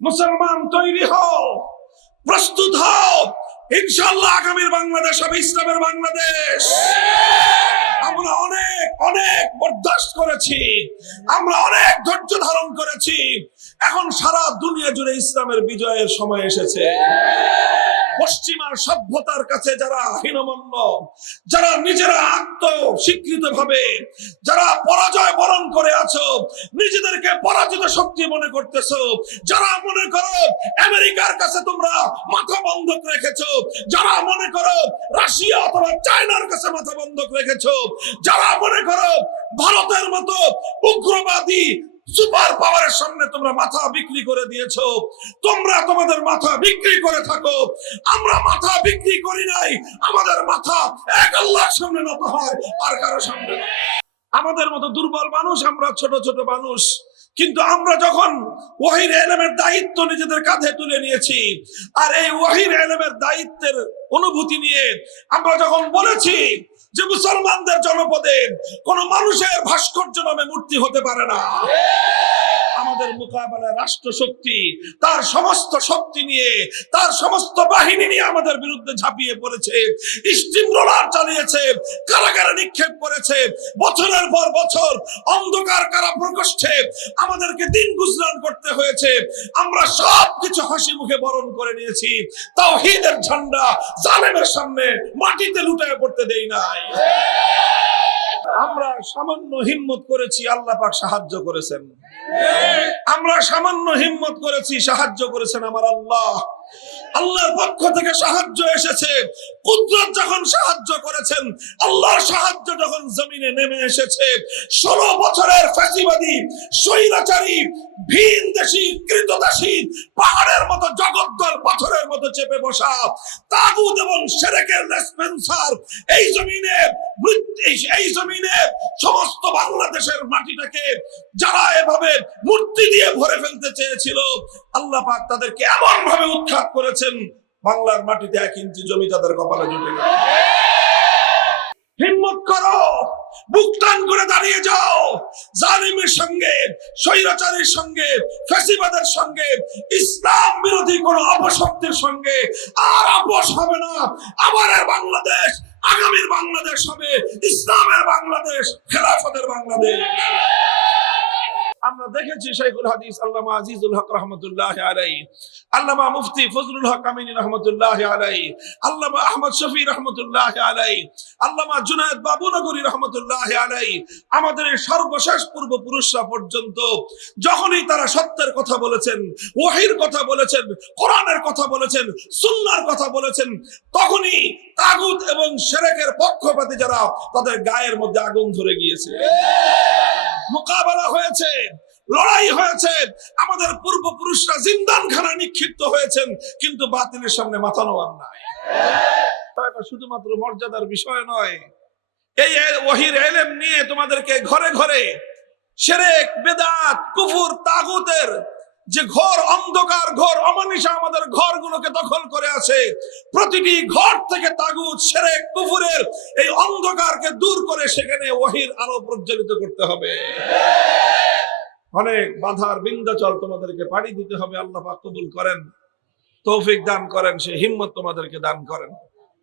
মুসলমান তৈরি হও, প্রস্তুত হও। ইনশাল্লাহ আগামীর বাংলাদেশ হবে ইসলামের বাংলাদেশ। আমরা অনেক অনেক বরদাস্ত করেছি। আমরা অনেক ধৈর্য ধারণ করেছি। এখন সারা দুনিয়া জুড়ে ইসলামের বিজয়ের সময় এসেছে। পশ্চিমার সভ্যতার কাছে যারা হীনমন্য, যারা নিজেরা আত্ম স্বীকৃত ভাবে যারা পরাজয় বরণ করে আছো, নিজেদেরকে পরাজিত শক্তি মনে করতেছো, যারা মনে করো আমেরিকার কাছে তোমরা মাথা বন্ধক রেখেছো, যারা মনে করো রাশিয়া অথবা চায়নার কাছে মাথা বন্ধক রেখেছো, যারা মনে করো ভারতের মতো উগ্রবাদী সুপার পাওয়ারের সামনে তোমরা মাথা বিক্রি করে দিয়েছ। তোমরা তোমাদের মাথা বিক্রি করে থাকো। আমরা মাথা বিক্রি করি নাই। আমাদের মাথা এক আল্লাহর সামনে নত হয়, আর কারও সামনে আমাদের মতো দুর্বল মানুষ, আমরা ছোট ছোট মানুষ। কিন্তু আমরা যখন ওয়াহির এলেমের দায়িত্ব নিজেদের কাঁধে তুলে নিয়েছি, আর এই ওয়াহির এলেমের দায়িত্বের অনুভূতি নিয়ে আমরা যখন বলেছি যে মুসলমানদের জনপদে কোন মানুষের ভাস্কর্য নামে মূর্তি হতে পারে না। আমাদের মোকাবেলায় রাষ্ট্র শক্তি তার সমস্ত শক্তি নিয়ে, তার সমস্ত বাহিনী নিয়ে আমাদের বিরুদ্ধে ঝাঁপিয়ে পড়েছে, স্টিম রোলার চালিয়েছে, কারাগারে নিক্ষেপ করেছে, বছরের পর বছর অন্ধকার কারা প্রকোষ্ঠে আমাদেরকে দিন গুজরান করতে হয়েছে, আমরা সব কিছু হাসি মুখে বরণ করে নিয়েছি তাও হিদের ঝান্ডা জালেমের সামনে মাটিতে লুটায় পড়তে দেই নাই। আমরা সামান্য হিম্মত করেছি আল্লাহ পাক সাহায্য করেছেন। আমরা সামান্য হিম্মত করেছি সাহায্য করেছেন আমার আল্লাহ। আল্লাহর পক্ষ থেকে সাহায্য এসেছে। কুদরত যখন সাহায্য করেছেন, আল্লাহর সাহায্য যখন জমিনে নেমে এসেছে, ষোলো বছরের ফ্যাসিবাদী, স্বৈরাচারী, ভিন দেশি, কৃতদাসী, পাহাড়ের মতো জগদ্দল, পাথরের মতো চেপে বসা তাগুদ এবং সেরেকের রেসপেন্সার এই জমিনে এই জমিনে সমস্ত বাংলাদেশের মাটিটাকে যারা এভাবে মূর্তি দিয়ে ভরে ফেলতে চেয়েছিল, আল্লাহ পাক তাদেরকে এমন ভাবে উৎখাত করেছেন, বাংলার মাটিতে এক ইঞ্চি জমি তাদের কপালে জুটে গেল। হিম্মত করো! বুক করে দাঁড়িয়ে যাও। জালিমের সঙ্গে, স্বৈরাচারের সঙ্গে, ফ্যাসিবাদের সঙ্গে, ইসলাম বিরোধী কোন অপশক্তির সঙ্গে আর আপোষ হবে না। আবার বাংলাদেশ, আগামীর বাংলাদেশ হবে ইসলামের বাংলাদেশ, খেলাফতের বাংলাদেশ। আমরা দেখেছি শেখুল হাদিস, আল্লামা আজিজুল হক রহমতুল্লাহ আলাই আল্লামা মুফতি ফজলুল হক আমিনী রহমতুল্লাহ আলাই আল্লামা আহমদ শফি রহমতুল্লাহ আলাই আল্লামা জুনায়দ বাবুনগরী রহমতুল্লাহ আলাই আমাদের এই সর্বশেষ পূর্বপুরুষরা পর্যন্ত যখনই তারা সত্যের কথা বলেছেন ওহির কথা বলেছেন, কোরআনের কথা বলেছেন, সুন্নার কথা বলেছেন, তখনই তাগুত এবং সেরেকের পক্ষপাতী যারা, তাদের গায়ের মধ্যে আগুন ধরে গিয়েছে। মোকাবেলা হয়েছে, লড়াই হয়েছে। আমাদের পূর্বপুরুষরা জিন্দান খানা নিক্ষিপ্ত হয়েছেন, কিন্তু বাতিলের সামনে মাথা নোয়ার নাই। শুধুমাত্র মর্যাদার বিষয় নয়। এই ওহির এলেম নিয়ে তোমাদেরকে ঘরে ঘরে সেরেক, বেদাত, কুফুর, তাগুতের যে ঘর অন্ধকার, ঘর অমানিসা আমাদের ঘরগুলোকে দখল করে আছে। প্রতিটি ঘর থেকে তাগুত, সেরেক, কুফুরের এই অন্ধকারকে দূর করে সেখানে ওহির আলো প্রজ্বলিত করতে হবে। অনেক বাধার বিন্দাচল তোমাদেরকে পাড়ি দিতে হবে, আল্লাহ কবুল করেন, তৌফিক দান করেন, সে হিম্মত তোমাদেরকে দান করেন।